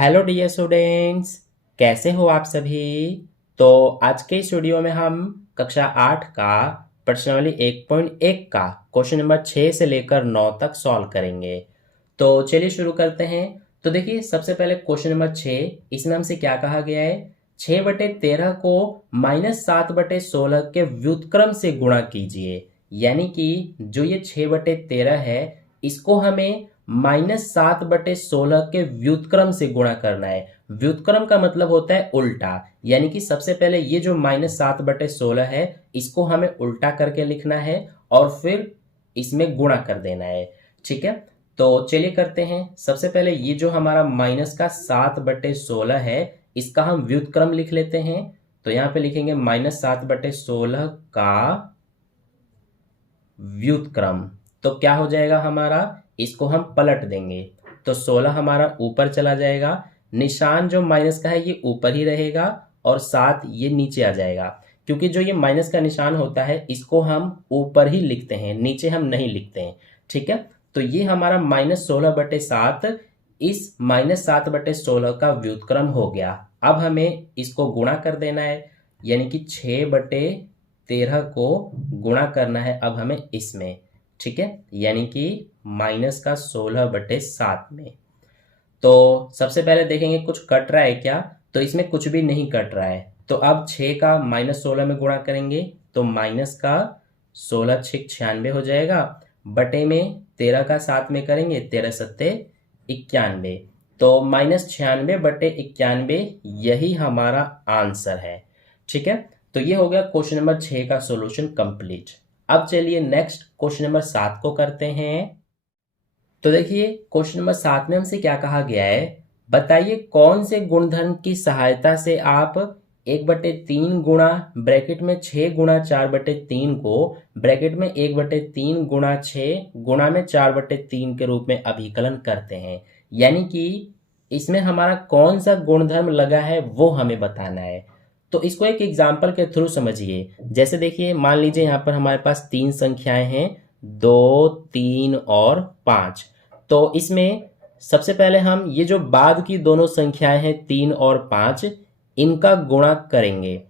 Hello dear students, कैसे हो आप सभी। तो आज के इस वीडियो में हम कक्षा 8 का प्रश्नावली 1.1 का क्वेश्चन नंबर 6 से लेकर 9 तक सॉल्व करेंगे। तो चलिए शुरू करते हैं। तो देखिए, सबसे पहले क्वेश्चन नंबर 6, इसमें हमसे क्या कहा गया है। 6/13 को -7/16 के व्युत्क्रम से गुणा कीजिए। यानी कि जो ये 6/13 है, इसको हमें -7/16 के व्युत्क्रम से गुणा करना है। व्युत्क्रम का मतलब होता है उल्टा। यानी कि सबसे पहले ये जो -7/16 है, इसको हमें उल्टा करके लिखना है और फिर इसमें गुणा कर देना है। ठीक है, तो चलिए करते हैं। सबसे पहले ये जो हमारा माइनस का 7/16 है, इसका हम व्युत्क्रम लिख लेते हैं। तो यहां पे लिखेंगे -7/16 का व्युत्क्रम। तो क्या हो जाएगा हमारा, इसको हम पलट देंगे तो 16 हमारा ऊपर चला जाएगा। निशान जो माइनस का है ये ऊपर ही रहेगा और 7 ये नीचे आ जाएगा। क्योंकि जो ये माइनस का निशान होता है, इसको हम ऊपर ही लिखते हैं, नीचे हम नहीं लिखते हैं। ठीक है, तो ये हमारा -16/7 इस -7/16 का व्युत्क्रम हो गया। अब हमें इसको गुणा कर देना है, यानी कि 6/13 को गुणा करना है अब हमें इसमें। ठीक है, यानी कि -16/7 में। तो सबसे पहले देखेंगे कुछ कट रहा है क्या। तो इसमें कुछ भी नहीं कट रहा है। तो अब 6 का -16 में गुणा करेंगे तो माइनस का 16 6 96 हो जाएगा। बटे में 13 का 7 में करेंगे, 13 सत्ते 91। तो -96/91 यही हमारा आंसर है। ठीक है, तो ये हो गया क्वेश्चन नंबर 6 का सॉल्यूशन कंप्लीट। अब चलिए नेक्स्ट क्वेश्चन नंबर 7 को करते हैं। तो देखिए, क्वेश्चन नंबर 7 में हमसे क्या कहा गया है। बताइए कौन से गुणधर्म की सहायता से आप 1/3 गुणा ब्रैकेट में 6 गुणा 4/3 को ब्रैकेट में 1/3 गुणा 6 गुणा में 4/3 के रूप में अभिकलन करते हैं। यानी कि इसमें हमारा कौन सा गुणधर्म लगा है वो हमें बताना है। तो इसको एक एग्जाम्पल के थ्रू समझिए। जैसे देखिए, मान लीजिए यहाँ पर हमारे पास 3 संख्याएं हैं, 2 3 और 5। तो इसमें सबसे पहले हम ये जो बाद की दोनों संख्याएं हैं 3 और 5, इनका गुणा करेंगे।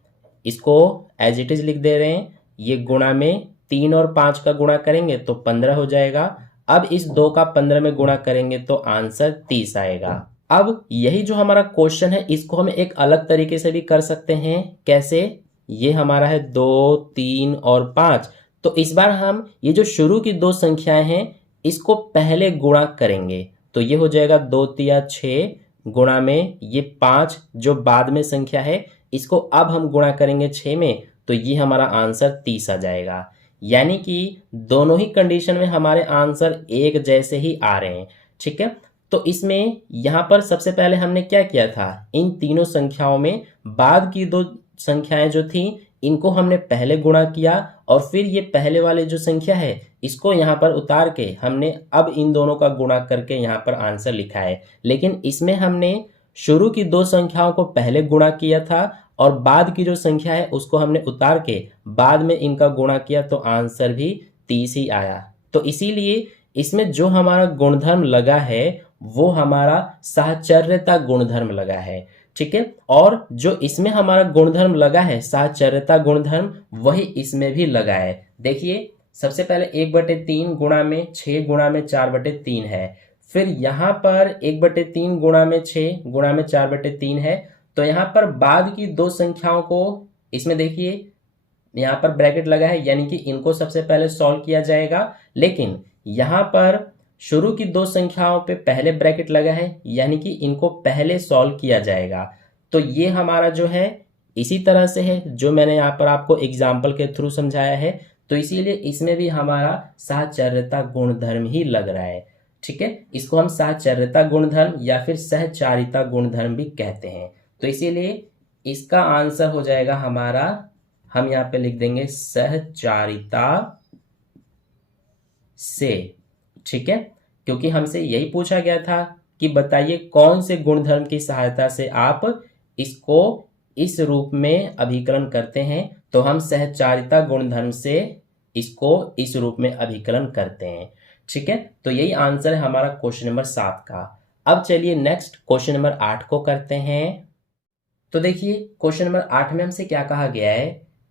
इसको एज इट इज लिख दे रहे हैं। ये गुणा में 3 और 5 का गुणा करेंगे तो 15 हो जाएगा। अब इस 2 का 15 में गुणा करेंगे तो आंसर 30 आएगा। अब यही जो हमारा क्वेश्चन है, इसको हम एक अलग तरीके से भी कर सकते हैं। कैसे, ये हमारा है 2 3 और 5। तो इस बार हम ये जो शुरू की दो संख्याएं हैं, इसको पहले गुणा करेंगे। तो ये हो जाएगा 2 3 6 गुणा में ये 5 जो बाद में संख्या है, इसको अब हम गुणा करेंगे 6 में, तो ये हमारा आंसर 30 आ जाएगा। यानी कि दोनों ही कंडीशन में हमारे आंसर एक जैसे ही आ रहे हैं। ठीक है, तो इसमें यहां पर सबसे पहले हमने क्या किया था, इन तीनों संख्याओं में बाद की दो संख्याएं जो थी, इनको हमने पहले गुणा किया और फिर ये पहले वाले जो संख्या है, इसको यहाँ पर उतार के हमने अब इन दोनों का गुणा करके यहाँ पर आंसर लिखा है। लेकिन इसमें हमने शुरू की दो संख्याओं को पहले गुणा किया था और बाद की जो संख्या है उसको हमने उतार के बाद में इनका गुणा किया, तो आंसर भी 30 ही आया। तो इसीलिए इसमें जो हमारा गुणधर्म लगा है वो हमारा साहचर्यता गुणधर्म लगा है। ठीक है, और जो इसमें हमारा गुणधर्म लगा है साहचर्यता गुणधर्म, वही इसमें भी लगा है। देखिए, सबसे पहले 1/3 गुणा में 6 गुणा में 4/3 है। फिर यहाँ पर 1/3 गुणा में 6 गुणा में 4/3 है। तो यहाँ पर बाद की दो संख्याओं को, इसमें देखिए यहाँ पर ब्रैकेट लगा है, यानी कि इनको सबसे पहले सॉल्व किया जाएगा। लेकिन यहाँ पर शुरू की दो संख्याओं पे पहले ब्रैकेट लगा है, यानी कि इनको पहले सॉल्व किया जाएगा। तो ये हमारा जो है इसी तरह से है जो मैंने यहाँ पर आपको एग्जाम्पल के थ्रू समझाया है। तो इसीलिए इसमें भी हमारा साहचर्यता गुणधर्म ही लग रहा है। ठीक है, इसको हम साहचर्यता गुणधर्म या फिर सहचारिता गुणधर्म भी कहते हैं। तो इसीलिए इसका आंसर हो जाएगा हमारा, हम यहाँ पे लिख देंगे सहचारिता से। ठीक है, क्योंकि हमसे यही पूछा गया था कि बताइए कौन से गुणधर्म की सहायता से आप इसको इस रूप में अभिकलन करते हैं। तो हम सहचारिता गुणधर्म से इसको इस रूप में अभिकलन करते हैं। ठीक है, तो यही आंसर है हमारा क्वेश्चन नंबर 7 का। अब चलिए नेक्स्ट क्वेश्चन नंबर 8 को करते हैं। तो देखिए क्वेश्चन नंबर 8 में हमसे क्या कहा गया है,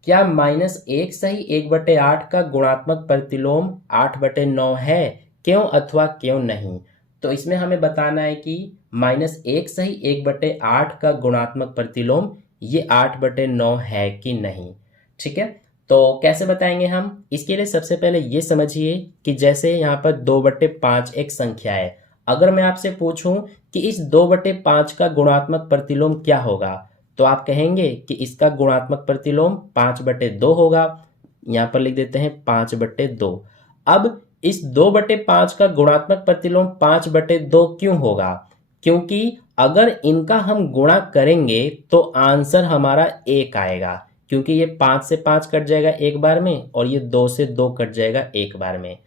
क्या -1 सही 1/8 का गुणात्मक प्रतिलोम 8/9 है, क्यों अथवा क्यों नहीं। तो इसमें हमें बताना है कि -1 सही 1/8 का गुणात्मक प्रतिलोम ये 8/9 है कि नहीं। ठीक है, तो कैसे बताएंगे हम, इसके लिए सबसे पहले ये समझिए कि जैसे यहाँ पर 2/5 एक संख्या है, अगर मैं आपसे पूछूं कि इस 2/5 का गुणात्मक प्रतिलोम क्या होगा, तो आप कहेंगे कि इसका गुणात्मक प्रतिलोम 5/2 होगा। यहाँ पर लिख देते हैं 5/2। अब इस 2/5 का गुणात्मक प्रतिलोम 5/2 क्यों होगा, क्योंकि अगर इनका हम गुणा करेंगे तो आंसर हमारा 1 आएगा, क्योंकि ये 5 से 5 कट जाएगा एक बार में और ये 2 से 2 कट जाएगा एक बार में।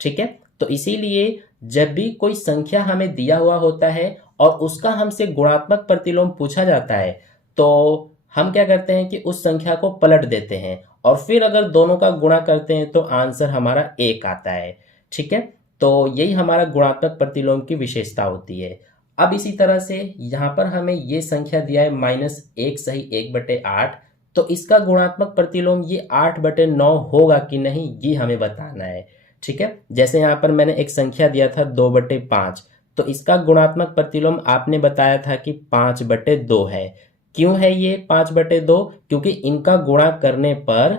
ठीक है, तो इसीलिए जब भी कोई संख्या हमें दिया हुआ होता है और उसका हमसे गुणात्मक प्रतिलोम पूछा जाता है, तो हम क्या करते हैं कि उस संख्या को पलट देते हैं और फिर अगर दोनों का गुणा करते हैं तो आंसर हमारा 1 आता है। ठीक है, तो यही हमारा गुणात्मक प्रतिलोम की विशेषता होती है। अब इसी तरह से यहाँ पर हमें ये संख्या दिया है -1 सही 1/8, तो इसका गुणात्मक प्रतिलोम ये 8/9 होगा कि नहीं, ये हमें बताना है। ठीक है, जैसे यहाँ पर मैंने एक संख्या दिया था 2/5, तो इसका गुणात्मक प्रतिलोम आपने बताया था कि 5/2 है। क्यों है ये 5/2, क्योंकि इनका गुणा करने पर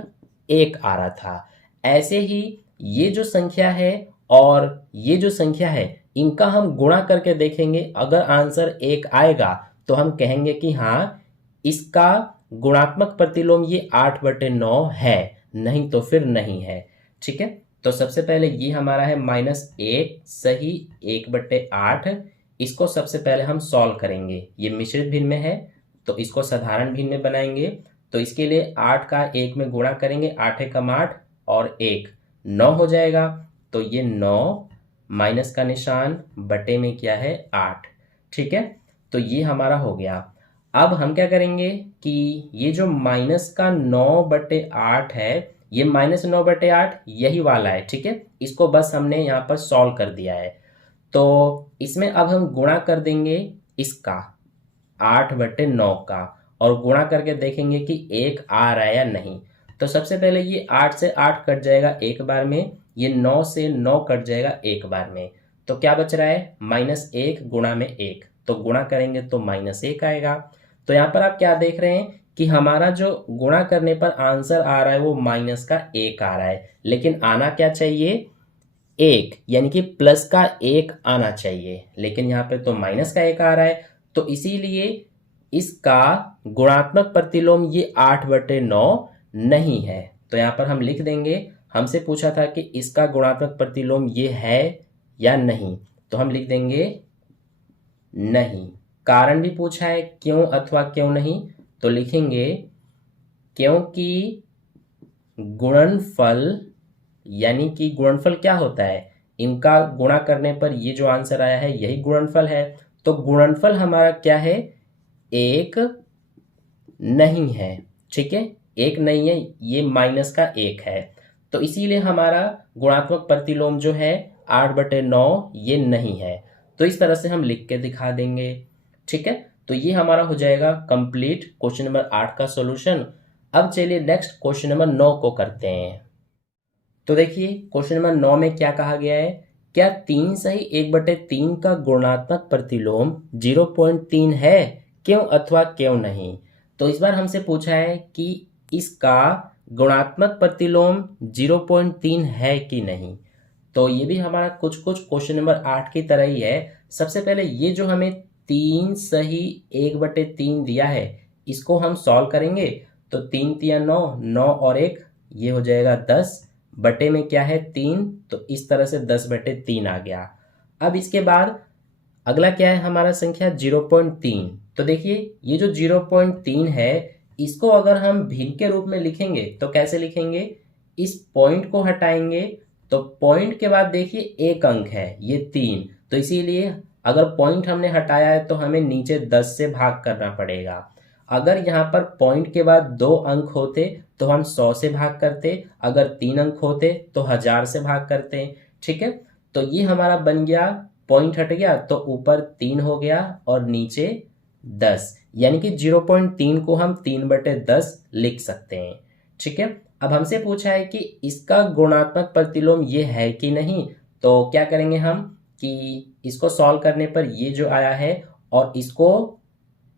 1 आ रहा था। ऐसे ही ये जो संख्या है और ये जो संख्या है, इनका हम गुणा करके देखेंगे, अगर आंसर 1 आएगा तो हम कहेंगे कि हाँ, इसका गुणात्मक प्रतिलोम ये 8/9 है, नहीं तो फिर नहीं है। ठीक है, तो सबसे पहले ये हमारा है -1 सही 1/8। इसको सबसे पहले हम सॉल्व करेंगे, ये मिश्रित भिन्न में है तो इसको साधारण भिन्न में बनाएंगे। तो इसके लिए 8 का 1 में गुणा करेंगे, 8 एकम 8 और 1 9 हो जाएगा। तो ये 9 माइनस का निशान बटे में क्या है 8। ठीक है, तो ये हमारा हो गया। अब हम क्या करेंगे कि ये जो माइनस का 9/8 है, ये -9/8 यही वाला है। ठीक है, इसको बस हमने यहाँ पर सॉल्व कर दिया है। तो इसमें अब हम गुणा कर देंगे इसका 8/9 का और गुणा करके देखेंगे कि 1 आ रहा है या नहीं। तो सबसे पहले ये 8 से 8 कट जाएगा एक बार में, ये 9 से 9 कट जाएगा एक बार में। तो क्या बच रहा है, -1 गुणा में 1, तो गुणा करेंगे तो -1 आएगा। तो यहाँ पर आप क्या देख रहे हैं कि हमारा जो गुणा करने पर आंसर आ रहा है वो -1 आ रहा है, लेकिन आना क्या चाहिए 1, यानी कि प्लस का 1 आना चाहिए, लेकिन यहाँ पे तो -1 आ रहा है। तो इसीलिए इसका गुणात्मक प्रतिलोम ये 8/9 नहीं है। तो यहाँ पर हम लिख देंगे, हमसे पूछा था कि इसका गुणात्मक प्रतिलोम ये है या नहीं, तो हम लिख देंगे नहीं। कारण भी पूछा है क्यों अथवा क्यों नहीं, तो लिखेंगे क्योंकि गुणनफल, यानी कि गुणनफल क्या होता है, इनका गुणा करने पर ये जो आंसर आया है यही गुणनफल है। तो गुणनफल हमारा क्या है, 1 नहीं है। ठीक है, 1 नहीं है, ये -1 है। तो इसीलिए हमारा गुणात्मक प्रतिलोम जो है 8/9 ये नहीं है। तो इस तरह से हम लिख के दिखा देंगे। ठीक है, तो ये हमारा हो जाएगा कंप्लीट क्वेश्चन नंबर 8 का सॉल्यूशन। अब चलिए नेक्स्ट क्वेश्चन नंबर 9 को करते हैं। तो देखिए क्वेश्चन नंबर 9 में क्या कहा गया है, क्या 3 सही 1/3 का गुणात्मक प्रतिलोम 0.3 है, क्यों अथवा क्यों नहीं। तो इस बार हमसे पूछा है कि इसका गुणात्मक प्रतिलोम 0.3 है कि नहीं। तो ये भी हमारा कुछ कुछ क्वेश्चन नंबर 8 की तरह ही है। सबसे पहले ये जो हमें 3 सही 1/3 दिया है, इसको हम सॉल्व करेंगे। तो 3 तिया 9, 9 और 1 ये हो जाएगा 10, बटे में क्या है 3, तो इस तरह से 10/3 आ गया। अब इसके बाद अगला क्या है हमारा संख्या 0.3। तो देखिए ये जो 0.3 है, इसको अगर हम भिन्न के रूप में लिखेंगे तो कैसे लिखेंगे, इस पॉइंट को हटाएंगे तो पॉइंट के बाद देखिए एक अंक है ये 3, तो इसीलिए अगर पॉइंट हमने हटाया है तो हमें नीचे 10 से भाग करना पड़ेगा। अगर यहाँ पर पॉइंट के बाद 2 अंक होते तो हम 100 से भाग करते, अगर 3 अंक होते तो 1000 से भाग करते। ठीक है, तो ये हमारा बन गया पॉइंट हट गया तो ऊपर 3 हो गया और नीचे 10, यानी कि 0.3 को हम 3/10 लिख सकते हैं। ठीक है, अब हमसे पूछा है कि इसका गुणात्मक प्रतिलोम ये है कि नहीं, तो क्या करेंगे हम कि इसको सॉल्व करने पर ये जो आया है और इसको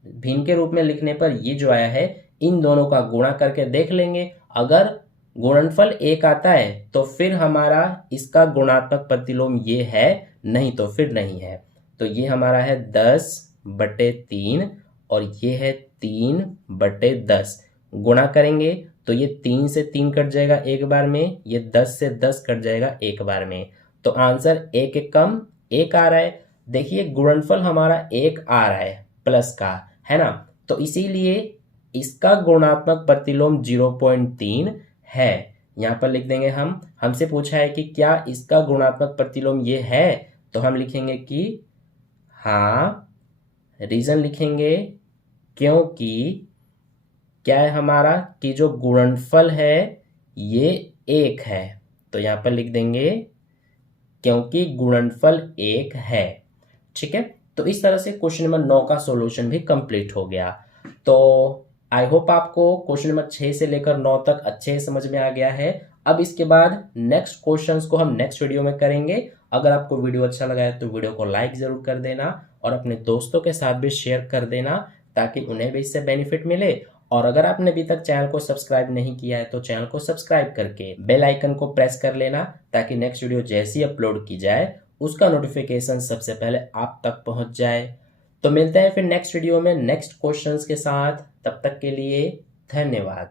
भिन्न के रूप में लिखने पर ये जो आया है, इन दोनों का गुणा करके देख लेंगे। अगर गुणनफल 1 आता है तो फिर हमारा इसका गुणात्मक प्रतिलोम ये है, नहीं तो फिर नहीं है। तो ये हमारा है 10/3 और ये है 3/10। गुणा करेंगे तो ये 3 से 3 कट जाएगा एक बार में, ये 10 से 10 कट जाएगा एक बार में। तो आंसर 1 एक कम 1 आ रहा है। देखिए गुणनफल हमारा 1 आ रहा है प्लस का, है ना, तो इसीलिए इसका गुणात्मक प्रतिलोम 0.3 है। यहाँ पर लिख देंगे हम। हमसे पूछा है कि क्या इसका गुणात्मक प्रतिलोम ये है, तो हम लिखेंगे कि हाँ, रीजन लिखेंगे क्योंकि क्या है हमारा कि जो गुणनफल है ये 1 है। तो यहाँ पर लिख देंगे क्योंकि गुणनफल 1 है। ठीक है, तो इस तरह से क्वेश्चन नंबर 9 का सॉल्यूशन भी कंप्लीट हो गया। तो आई होप आपको क्वेश्चन नंबर 6 से लेकर 9 तक अच्छे समझ में आ गया है। अब इसके बाद नेक्स्ट क्वेश्चंस को हम नेक्स्ट वीडियो में करेंगे। अगर आपको वीडियो अच्छा लगा है तो वीडियो को लाइक जरूर कर देना और अपने दोस्तों के साथ भी शेयर कर देना ताकि उन्हें भी इससे बेनिफिट मिले। और अगर आपने अभी तक चैनल को सब्सक्राइब नहीं किया है तो चैनल को सब्सक्राइब करके बेल आइकन को प्रेस कर लेना ताकि नेक्स्ट वीडियो जैसी अपलोड की जाए उसका नोटिफिकेशन सबसे पहले आप तक पहुंच जाए। तो मिलते हैं फिर नेक्स्ट वीडियो में नेक्स्ट क्वेश्चंस के साथ। तब तक के लिए धन्यवाद।